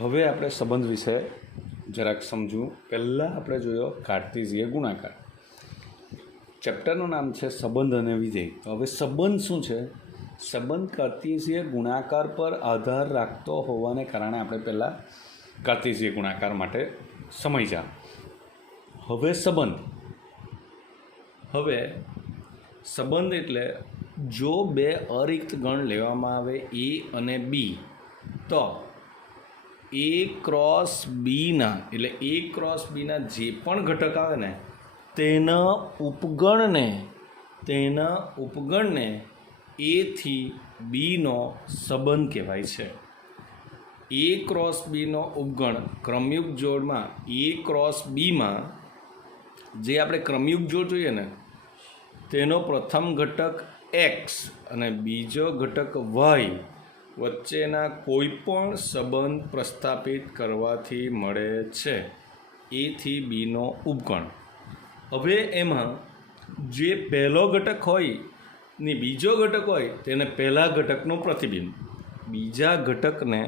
હવે આપણે સંબંધ વિશે જરાક સમજવું. પહેલાં આપણે જોયો કાર્ટેશિય ગુણાકાર. ચેપ્ટરનું નામ છે સંબંધ અને વિધેય. તો હવે સંબંધ શું છે? સંબંધ કાર્ટેશિય ગુણાકાર પર આધાર રાખતો હોવાને કારણે આપણે પહેલાં કાર્ટેશિય ગુણાકાર માટે સમજ્યા. હવે સંબંધ એટલે જો બે અરિક્ત ગણ લેવામાં આવે એ અને બી, તો એ ક્રોસ બીના એટલે એ ક્રોસ બીના જે પણ ઘટક આવે ને તેના ઉપગણને એથી બીનો સંબંધ કહેવાય છે. એ ક્રોસ બીનો ઉપગણ ક્રમયુક્ત જોડમાં એ ક્રોસ બીમાં જે આપણે ક્રમયુક્ત જોડ જોઈએ ને તેનો પ્રથમ ઘટક એક્સ અને બીજો ઘટક વાય વચ્ચેના કોઈપણ સંબંધ પ્રસ્થાપિત કરવાથી મળે છે એથી બીનો ઉપગણ. હવે એમાં જે પહેલો ઘટક હોય ને બીજો ઘટક હોય તેને પહેલા ઘટકનું પ્રતિબિંબ, બીજા ઘટકને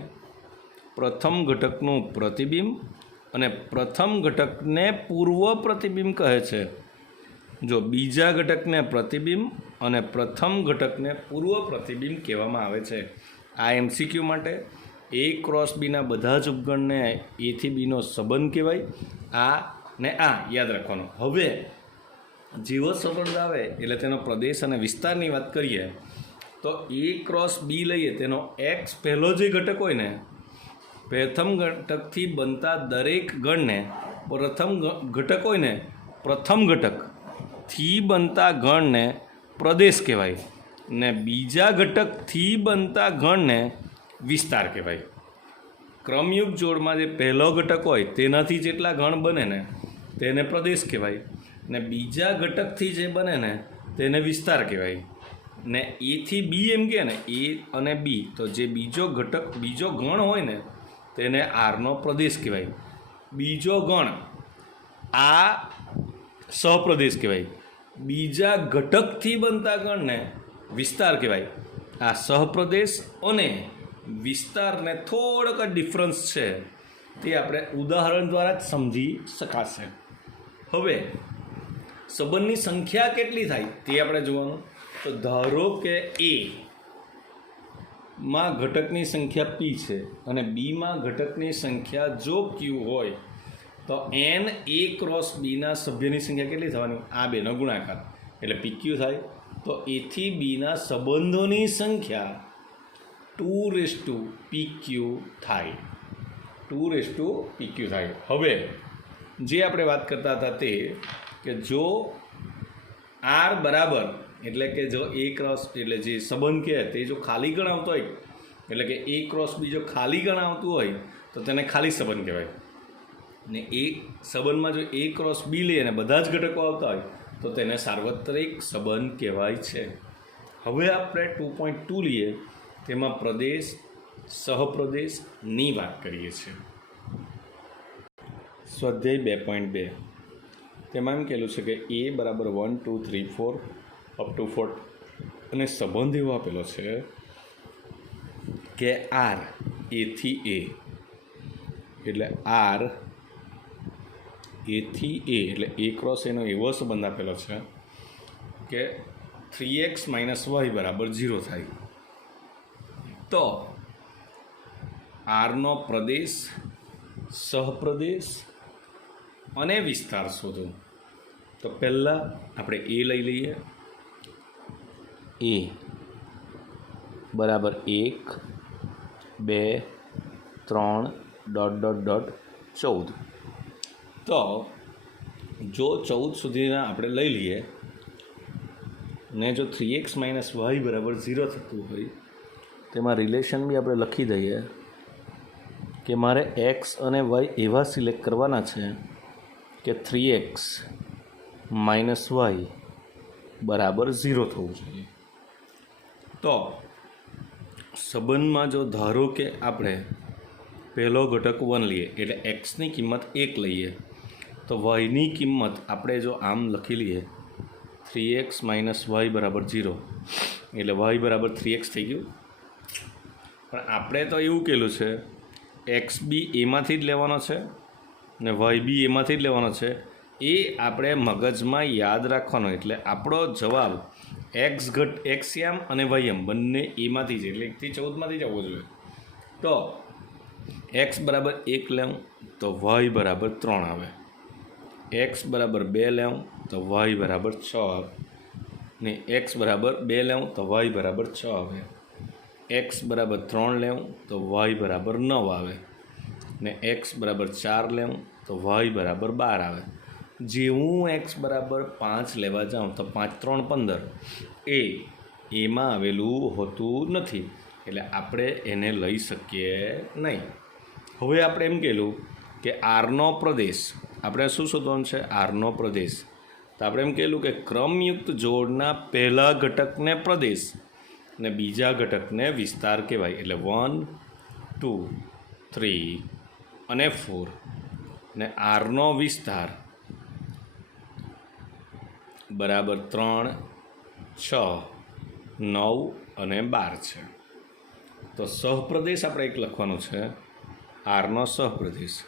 પ્રથમ ઘટકનું પ્રતિબિંબ અને પ્રથમ ઘટકને પૂર્વ પ્રતિબિંબ કહે છે. જો બીજા ઘટકને પ્રતિબિંબ અને પ્રથમ ઘટકને પૂર્વ પ્રતિબિંબ કહેવામાં આવે છે. આ એમસીક્યુ માટે એ ક્રોસ બીના બધા જ ઉપગણને એથી બીનો સંબંધ કહેવાય. આ ને આ યાદ રાખવાનું. હવે જેવો સંબંધ આવે એટલે તેનો પ્રદેશ અને વિસ્તારની વાત કરીએ તો એ ક્રોસ બી લઈએ તેનો એક્સ પહેલો જે ઘટક હોય ને પ્રથમ ઘટકથી બનતા દરેક ગણને પ્રથમ ઘટક હોય ને પ્રથમ ઘટકથી બનતા ગણને પ્રદેશ કહેવાય ને બીજા ઘટકથી બનતા ગણને વિસ્તાર કહેવાય. ક્રમયુક્ત જોડમાં જે પહેલો ઘટક હોય તેનાથી જેટલા ગણ બને ને તેને પ્રદેશ કહેવાય ને બીજા ઘટકથી જે બને ને તેને વિસ્તાર કહેવાય. ને એથી બી એમ કહે ને એ અને બી તો જે બીજો ગણ હોય ને તેને આરનો પ્રદેશ કહેવાય. બીજો ગણ આ સહપ્રદેશ કહેવાય. બીજા ઘટકથી બનતા ગણને વિસ્તાર કહેવાય. આ સહપ્રદેશ અને વિસ્તારને થોડોક ડિફરન્સ છે તે આપણે ઉદાહરણ દ્વારા જ સમજી શકાશે. હવે સંબંધની સંખ્યા કેટલી થાય તે આપણે જોવાનું. તો ધારો કે એ માં ઘટકની સંખ્યા પી છે અને બીમાં ઘટકની સંખ્યા જો ક્યુ હોય તો એન એ ક્રોસ બીના સભ્યની સંખ્યા કેટલી થવાની? આ બેનો ગુણાકાર એટલે પીક્યુ થાય. તો એથી બીના સંબંધોની સંખ્યા 2PQ થાય. 2PQ થાય. હવે જે આપણે વાત કરતા હતા તે કે જો આર બરાબર એટલે કે જો એ ક્રોસ એટલે જે સંબંધ કહે તે જો ખાલી ગણ આવતો હોય એટલે કે એ ક્રોસ બી જો ખાલી ગણ આવતું હોય તો તેને ખાલી સંબંધ કહેવાય. ને એ સંબંધમાં જો એ ક્રોસ બી લઈએ અને બધા જ ઘટકો આવતા હોય તો તેને સાર્વત્રિક સંબંધ કહેવાય છે. હવે આપણે 2.2 લઈએ તેમાં પ્રદેશ સહપ્રદેશની વાત કરીએ છીએ. સ્વાધ્યાય 2.2 તેમાં એમ કહેલું છે કે એ બરાબર 1 2 3 4 અપ ટુ 4 અને સંબંધ એવો આપેલો છે કે આર એથી એ એટલે આર એથી એ એટલે એ ક્રોસ એનો એવો સંબંધ આપેલો છે કે 3x - y બરાબર 0 થાય. તો આરનો પ્રદેશ સહપ્રદેશ અને વિસ્તાર શોધો. તો પહેલાં આપણે એ લઈ લઈએ. એ બરાબર 1 2 3 ... 14. તો જો 14 સુધીના આપણે લઈ લઈએ ને જો 3x - y બરાબર 0 થતું હોય તેમાં રિલેશન બી આપણે લખી દઈએ કે મારે x અને y એવા સિલેક્ટ કરવાના છે કે 3x - y બરાબર 0 થવું જોઈએ. તો સંબંધમાં જો ધારો કે આપણે પહેલો ઘટક 1 લઈએ એટલે એક્સની કિંમત 1 લઈએ તો વાયની કિંમત આપણે જો આમ લખી લઈએ 3x - y બરાબર 0 એટલે y બરાબર 3x થઈ ગયું. પણ આપણે તો એવું કહેલું છે એક્સ બી એમાંથી જ લેવાનો છે ને વાય બી એમાંથી જ લેવાનો છે. એ આપણે મગજમાં યાદ રાખવાનો. એટલે આપણો જવાબ એક્સએમ અને વાયએમ બંને એમાંથી જ, એટલે 1 થી 14માંથી જ આવવો જોઈએ. તો એક્સ બરાબર 1 લેવું તો વાય બરાબર 3 આવે. એક્સ બરાબર 2 લેવું તો વાય બરાબર 6 આવે. ને એક્સ બરાબર 2 લેવું તો વાય બરાબર 6 આવે. એક્સ બરાબર 3 લેવું તો વાય બરાબર 9 આવે. ને એક્સ બરાબર 4 લેવું તો વાય બરાબર 12 આવે. જેવું એક્સ બરાબર 5 લેવા જાઉં તો 5 3 15 એમાં આવેલું હોતું નથી, એટલે આપણે એને લઈ શકીએ નહીં. હવે આપણે એમ કહેલું કે આરનો પ્રદેશ, આપણે શું શોધવાનું છે? આરનો પ્રદેશ. તો આપણે એમ કહેલું કે ક્રમયુક્ત જોડના પહેલા ઘટકને પ્રદેશ ને બીજા ઘટકને વિસ્તાર કહેવાય. એટલે 1 2 3 અને 4 ને આરનો વિસ્તાર બરાબર 3 6 9 અને 12 છે. તો સહપ્રદેશ આપણે એક લખવાનો છે, આરનો સહપ્રદેશ.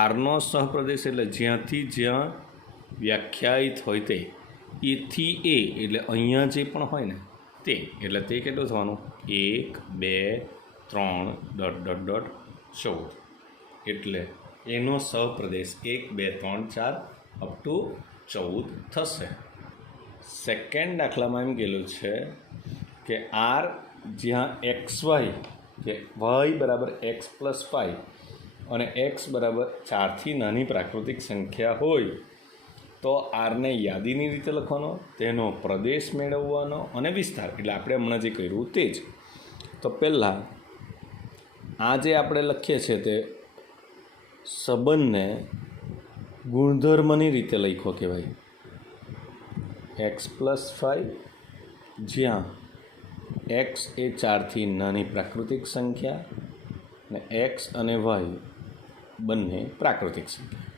આરનો સહપ્રદેશ એટલે જ્યાંથી જ્યાં વ્યાખ્યાયિત હોય તે, એથી એ એટલે અહીંયા જે પણ હોય ને તે, એટલે તે કેટલું થવાનું? 1 2 3 ડોટ ડોટ ડોટ 14. એટલે એનો સહપ્રદેશ 1 2 3 4 અપ ટુ 14 થશે. સેકન્ડ દાખલામાં એમ કહેલું છે કે આર જ્યાં એક્સ વાય, કે વાય બરાબર એક્સ પ્લસ 5 અને એક્સ બરાબર 4થી નાની પ્રાકૃતિક સંખ્યા હોય તો આરને યાદીની રીતે લખવાનો, તેનો પ્રદેશ મેળવવાનો અને વિસ્તાર, એટલે આપણે હમણાં જે કર્યું તે જ. તો પહેલાં આ જે આપણે લખીએ છીએ તે સંબંધને ગુણધર્મની રીતે લખ્યો કહેવાય. એક્સ પ્લસ 5 જ્યાં એક્સ એ 4થી નાની પ્રાકૃતિક સંખ્યા ને એક્સ અને વાય બંને પ્રાકૃતિક સંખ્યા.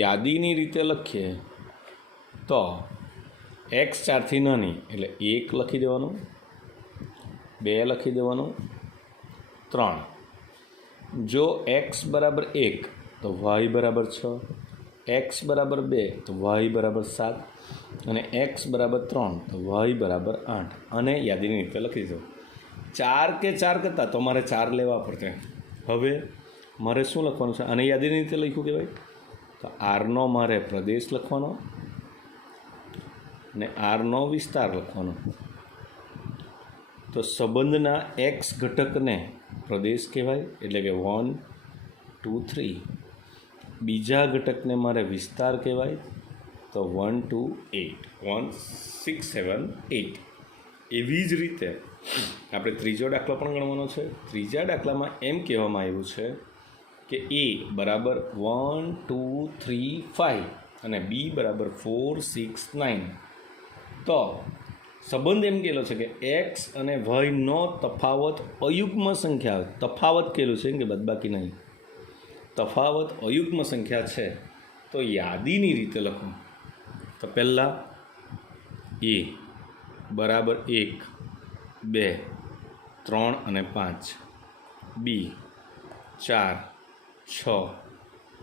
યાદીની રીતે લખીએ તો એક્સ 4થી નાની એટલે 1 લખી દેવાનું, 2 લખી દેવાનું, 3. જો એક્સ બરાબર 1 તો વાય બરાબર 6, એક્સ બરાબર 2 તો વાય બરાબર 7 અને એક્સ બરાબર 3 તો વાય બરાબર 8. અને યાદીની રીતે લખી દીધો. 4 કે 4 કરતાં તો મારે 4 લેવા પડશે. હવે મારે શું લખવાનું છે? અને યાદીની રીતે લખ્યું કહેવાય. તો આરનો મારે પ્રદેશ લખવાનો ને આરનો વિસ્તાર લખવાનો. તો સંબંધના એક્સ ઘટકને પ્રદેશ કહેવાય, એટલે કે 1 2 3. બીજા ઘટકને મારે વિસ્તાર કહેવાય, તો 1 2 8 1 6 7 8. એવી જ રીતે આપણે ત્રીજો દાખલો પણ ગણવાનો છે. ત્રીજા દાખલામાં એમ કહેવામાં આવ્યું છે કે એ બરાબર 1 2 3 5 અને બી બરાબર 4 6 9. તો સંબંધ એમ કહેલો છે કે એક્સ અને વાયનો તફાવત અયુગ્મ સંખ્યા, તફાવત કહેલું છે કે બાદબાકી નહીં, તફાવત અયુગ્મ સંખ્યા છે. તો યાદીની રીતે લખો. તો પહેલાં એ બરાબર 1 2 3 અને 5, બી 4 6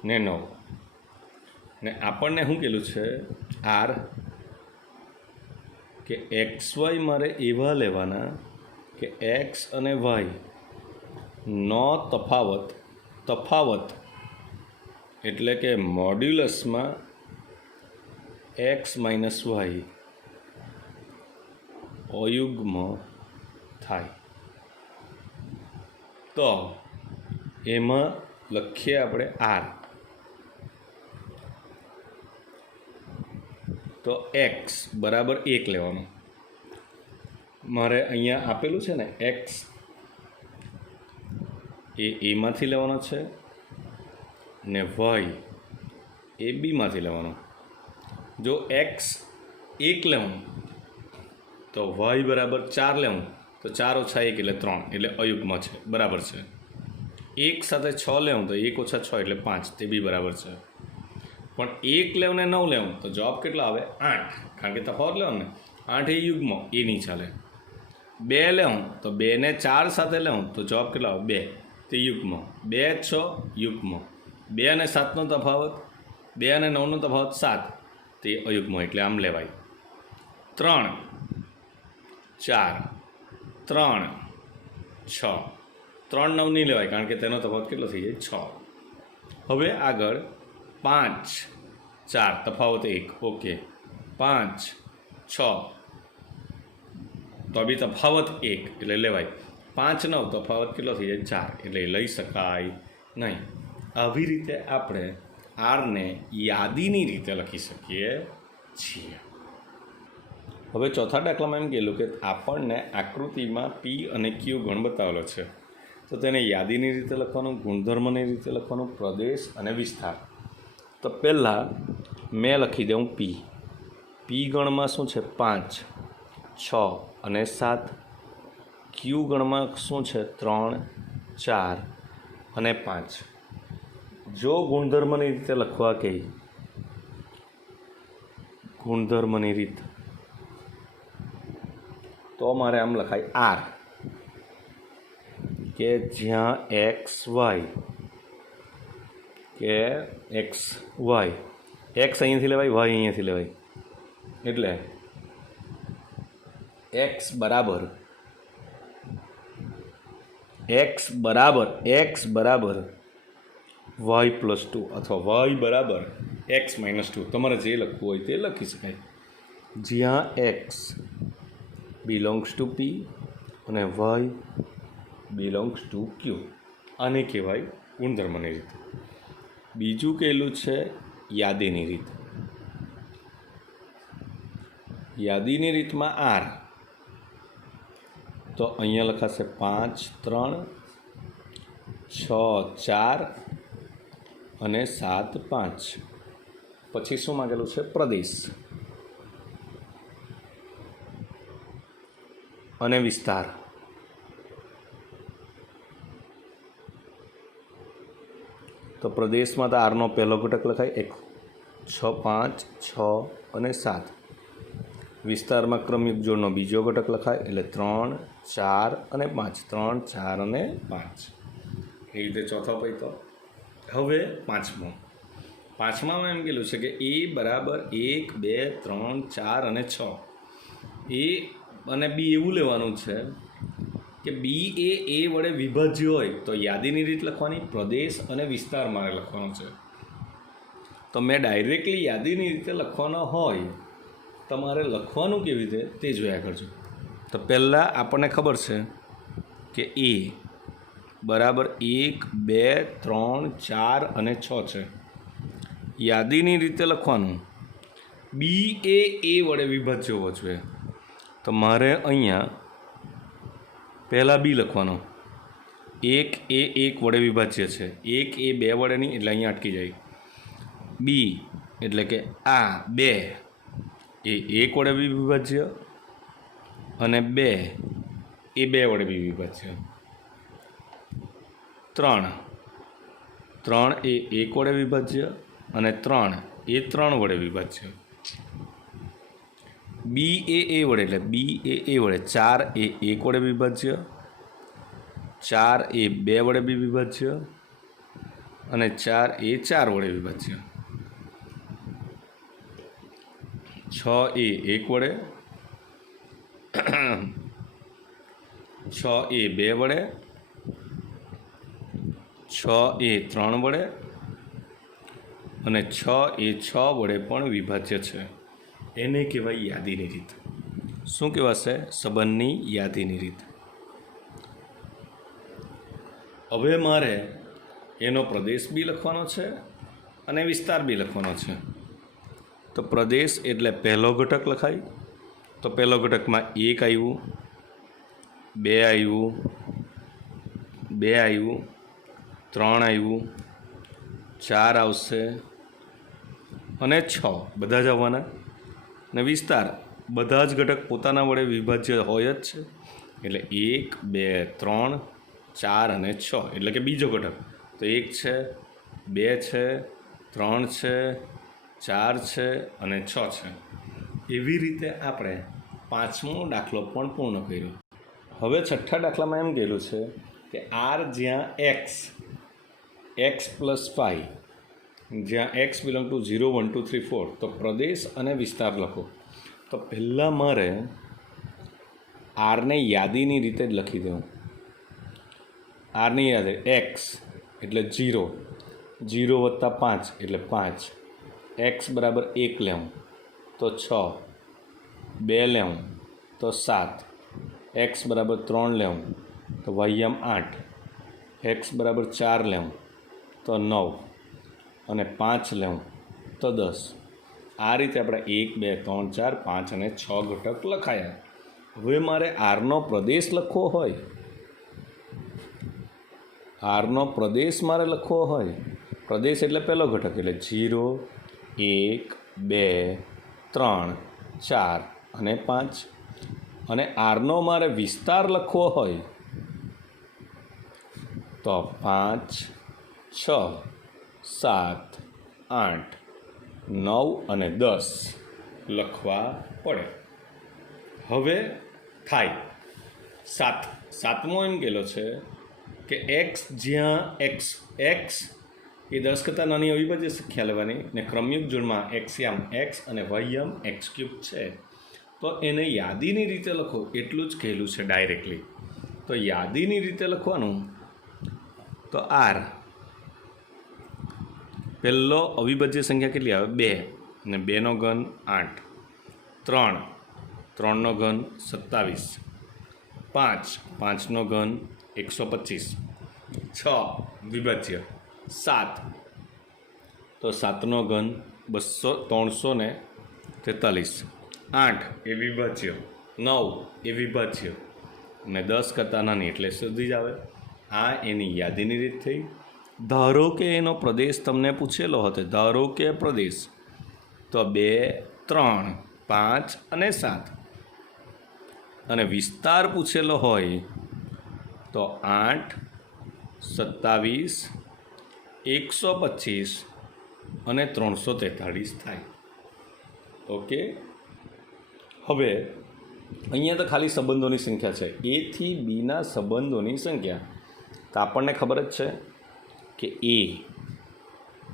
ને 9. ને આપણને શું કહેલું છે? આર કે એક્સ વાય મારે એવા લેવાના કે એક્સ અને વાય નો તફાવત એટલે કે મોડ્યુલસમાં એક્સ માઇનસ વાય અયુગ્મ થાય. તો એમાં લખીએ આપણે આર. તો એક્સ બરાબર 1 લેવાનું. મારે અહીંયા આપેલું છે ને એક્સ એ એમાંથી લેવાનો છે ને વાય એ બીમાંથી લેવાનો. જો એક્સ 1 લેવું તો વાય બરાબર 4 લેવું તો 4 ઓછા 1 એટલે 3, એટલે અયુગ્મ છે, બરાબર છે. 1 સાથે 6 લેવું તો 1 ઓછા 6 એટલે 5, તે બી બરાબર છે. પણ 1 લેવું ને 9 લેવું તો જવાબ કેટલો આવે? 8, કારણ કે તફાવત લેવું ને 8 એ યુગ્મ, એ નહીં ચાલે. 2 લેવું તો 2 ને 4 સાથે લેવું તો જવાબ કેટલો આવે? તે યુગ્મ, 2 6 યુગ્મ, 2 અને 7નો તફાવત, 2 અને 9નો તફાવત 7, તે અયુગ્મ એટલે આમ લેવાય. 3 4 3 6, 3 9 નહીં લેવાય કારણ કે તેનો તફાવત કેટલો થઈ જાય 6. હવે આગળ 5 4 તફાવત 1, ઓકે, 5 6 તો બી તફાવત 1 એટલે લેવાય. 5 9 તફાવત કેટલો થઈ જાય 4 એટલે લઈ શકાય નહીં. આવી રીતે આપણે આરને યાદીની રીતે લખી શકીએ છીએ. હવે ચોથા દાખલામાં એમ કહેલું કે આપણને આકૃતિમાં પી અને ક્યુ ગણ બતાવેલો છે, તો તેને યાદીની રીતે લખવાનું, ગુણધર્મની રીતે લખવાનું, પ્રદેશ અને વિસ્તાર. તો પહેલાં મેં લખી દઉં પી. પી ગણમાં શું છે 5 6 અને 7. ક્યુ ગણમાં શું છે 3 4 અને 5. જો ગુણધર્મની રીતે લખવા કહી, ગુણધર્મની રીત, તો મારે આમ લખાય આર, કે જ્યાં એક્સ વાય, કે એક્સ વાય, એક્સ અહીંયાથી લેવાય, વાય અહીંયાથી લેવાય, એટલે એક્સ બરાબર વાય પ્લસ 2 અથવા વાય બરાબર એક્સ માઇનસ 2, તમારે જે લખવું હોય તે લખી શકાય. જ્યાં એક્સ બિલોંગ્સ ટુ પી અને વાય બિલોંગ્સ ટુ ક્યુ, આને કહેવાય ગુણધર્મની રીત. બીજું કહેલું છે યાદીની રીત. યાદીની રીતમાં આર, તો અહીંયા લખાશે 5 3 6 4 અને 7 5. પછી શું માંગેલું છે પ્રદેશ અને વિસ્તાર. તો પ્રદેશમાં તો આરનો પહેલો ઘટક લખાય 6 5 6 અને 7. વિસ્તારમાં ક્રમયુક્ત જોડનો બીજો ઘટક લખાય એટલે 3 4 અને 5, 3 4 અને 5. એ રીતે ચોથો પૈતો. હવે પાંચમામાં એમ કહેલું છે કે એ બરાબર 1 2 3 4 અને 6. એ અને બી એવું લેવાનું છે કે બી એ વડે વિભાજ્ય હોય તો યાદીની રીત લખવાની, પ્રદેશ અને વિસ્તાર મારે લખવાનો છે. તો મેં ડાયરેક્ટલી યાદીની રીતે લખવાનો હોય, તમારે લખવાનું કેવી રીતે તે જોયા કરજો. તો પહેલાં આપણને ખબર છે કે એ બરાબર 1 2 3 4 અને 6 છે. યાદીની રીતે લખવાનું, બી એ વડે વિભાજ્ય હોવો જોઈએ. તો મારે અહીંયા પહેલાં બી લખવાનો, 1 1 વડે વિભાજ્ય છે, 1 2 વડે નહીં એટલે અહીંયા અટકી જાય. બી એટલે કે આ 2 એ 1 વડે બી વિભાજ્ય અને 2 એ 2 વડે બી વિભાજ્ય. 3 એ 1 વડે વિભાજ્ય અને 3 એ 3 વડે વિભાજ્ય. બી એ વડે એટલે બી એ વડે 4 એ 1 વડે વિભાજ્ય, 4 એ 2 વડે બી વિભાજ્ય અને 4 એ 4 વડે વિભાજ્ય. 6 એ 1 વડે, 6 એ 2 વડે, 6 એ 3 વડે અને 6 એ 6 વડે પણ વિભાજ્ય છે. એને કહેવાય યાદીની રીત. શું કહેવાશે? સંબંધની યાદીની રીત. હવે મારે એનો પ્રદેશ બી લખવાનો છે અને વિસ્તાર બી લખવાનો છે. તો પ્રદેશ એટલે પહેલો ઘટક લખાય. તો પહેલો ઘટકમાં 1 આવ્યું, 2 આવ્યું, 2 આવ્યું, 3 આવ્યું, 4 આવશે અને 6 બધા જ આવવાના. ને વિસ્તાર બધા જ ઘટક પોતાના વડે વિભાજ્ય હોય જ છે એટલે 1 2 3 4 અને 6 એટલે કે બીજો ઘટક. તો 1 છે, 2 છે, 3 છે, 4 છે અને 6 છે. એવી રીતે આપણે પાંચમો દાખલો પણ પૂર્ણ કર્યો. હવે છઠ્ઠા દાખલામાં એમ કહેલું છે કે આર જ્યાં એક્સ પ્લસ 5, જ્યાં એક્સ બિલોંગ ટુ 0 1 2 3 4, તો પ્રદેશ અને વિસ્તાર લખો. તો પહેલાં મારે આરને યાદીની રીતે જ લખી દેવું. આરની યાદી એક્સ એટલે 0, 0 વત્તા 5 એટલે 5, એક્સ બરાબર 1 લેવું તો 6, 2 લેવું તો 7, એક્સ બરાબર 3 લેવું તો વાયમ 8, એક્સ બરાબર 4 લેવું તો 9 અને 5 લેવું તો 10. આ રીતે આપણે 1 2 3 4 5 અને 6 ઘટક લખાયા. હવે મારે આરનો પ્રદેશ લખવો હોય, આરનો પ્રદેશ મારે લખવો હોય, પ્રદેશ એટલે પહેલો ઘટક એટલે 0 1 2 3 4 અને 5. અને આરનો મારે વિસ્તાર લખવો હોય તો 5 6 7 8 9 અને 10 લખવા પડે. હવે થાય સાતમો એમ કહેલો છે કે એક્સ જ્યાં એક્સ એ 10 કરતાં નાની અવિભાજ્ય સંખ્યા લેવાની ને ક્રમયુક્ત જોડમાં એક્સયામ એક્સ અને વાયયામ એક્સ ક્યુબ છે, તો એને યાદીની રીતે લખો એટલું જ કહેલું છે ડાયરેક્ટલી. તો યાદીની રીતે લખવાનું તો આર પહેલો અવિભાજ્ય સંખ્યા કેટલી આવે 2 અને 2નો ઘન 8, 3 3નો ઘન 27, 5 5નો ઘન 125, 6 વિભાજ્ય 7 તો 7નો ઘન 343, 8 એ વિભાજ્ય, 9 એ વિભાજ્ય અને 10 કરતાં નાની એટલે સુધી જ આવે. આ એની યાદીની રીત થઈ. ધારો કે એનો પ્રદેશ તમને પૂછેલો હતો, ધારો કે પ્રદેશ તો 2 3 5 અને 7, અને વિસ્તાર પૂછેલો હોય તો 8 27 125 અને 343 થાય. ઓકે, હવે અહીંયા તો ખાલી સંબંધોની સંખ્યા છે, એ થી બીના સંબંધોની સંખ્યા. તો આપણને ખબર જ છે કે એ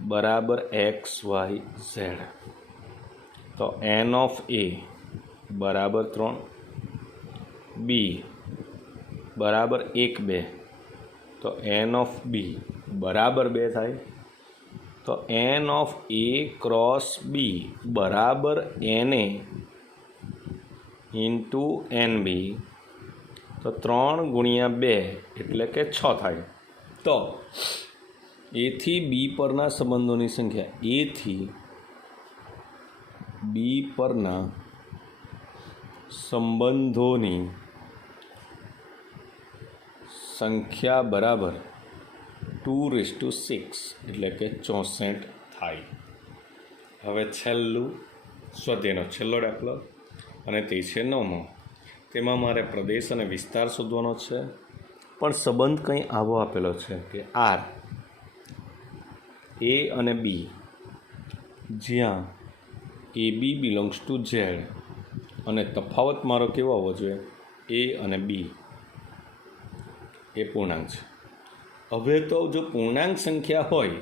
બરાબર એક્સ વાય ઝેડ, તો એન ઓફ એ બરાબર 3, બી બરાબર 1 2, તો એન ઓફ બી બરાબર 2 થાય. તો n of A cross B બરાબર n A into n B, તો 3 ગુણ્યા 2 એટલે કે 6 થાય. તો એથી બી પરના સંબંધોની સંખ્યા, એથી બી પરના સંબંધોની સંખ્યા બરાબર 2:6 એટલે કે 64 થાય. હવે છેલ્લું સ્વાધ્યાયનો છેલ્લો દાખલો, અને તે છે 9મો. તેમાં મારે પ્રદેશ અને વિસ્તાર શોધવાનો છે, પણ સંબંધ કંઈ આવો આપેલો છે કે આર એ અને બી જ્યાં એ બી બિલોંગ્સ ટુ ઝેડ, અને તફાવત મારો કેવો આવવો જોઈએ, એ અને બી એ પૂર્ણાંક છે. હવે તો જો પૂર્ણાંક સંખ્યા હોય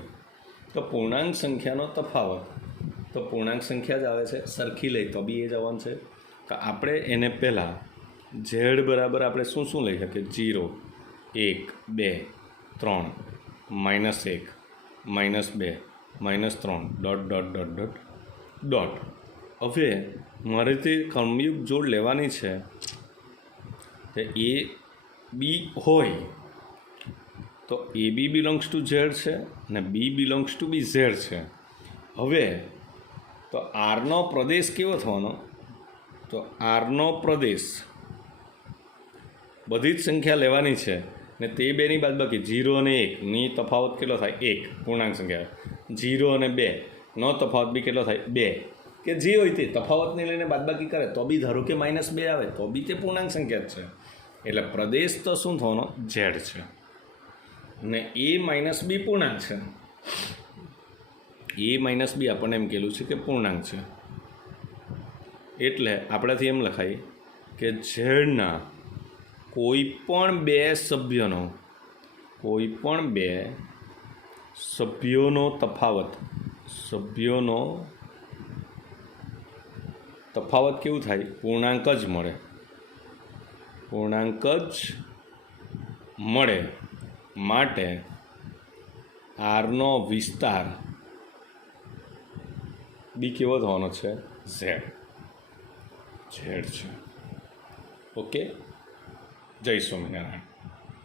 તો પૂર્ણાંક સંખ્યાનો તફાવત તો પૂર્ણાંક સંખ્યા જ આવે છે, સરખી લઈ તો બી એ જ આવવાનું છે. તો આપણે એને પહેલાં ઝેડ બરાબર આપણે શું શું લઈ શકીએ, 0 1 2 3 -1 -2 -3 dot dot dot dot dot. હવે મારે તે ક્રમયુક્ત જોડ લેવાની છે, તો એ બી હોય તો A B belongs to Z છે અને B belongs to B Z છે. હવે તો આરનો પ્રદેશ કેવો થવાનો, તો આરનો પ્રદેશ બધી જ સંખ્યા લેવાની છે ને તે બેની બાદબાકી 0 અને 1ની તફાવત કેટલો થાય, 1 પૂર્ણાંક સંખ્યા, 0 અને 2નો તફાવત બી કેટલો થાય, 2, કે જે હોય તે તફાવતને લઈને બાદબાકી કરે તો બી ધારો કે -2 આવે તો બી તે પૂર્ણાંક સંખ્યા જ છે. એટલે પ્રદેશ તો શું થવાનો, ઝેડ છે, ને એ માઇનસ બી પૂર્ણાંક છે. એ માઇનસ બી આપણને એમ કહેલું છે કે પૂર્ણાંક છે, એટલે આપણાથી એમ લખાય કે ઝેડના કોઈ પણ બે સભ્યનો કોઈ પણ બે સભ્યોનો તફાવત કેવું થાય? પૂર્ણાંક જ મળે માટે આરનો વિસ્તાર બી કેવો થવાનો છે? ઝેડ છે. ઓકે, જય સ્વામિનારાયણ.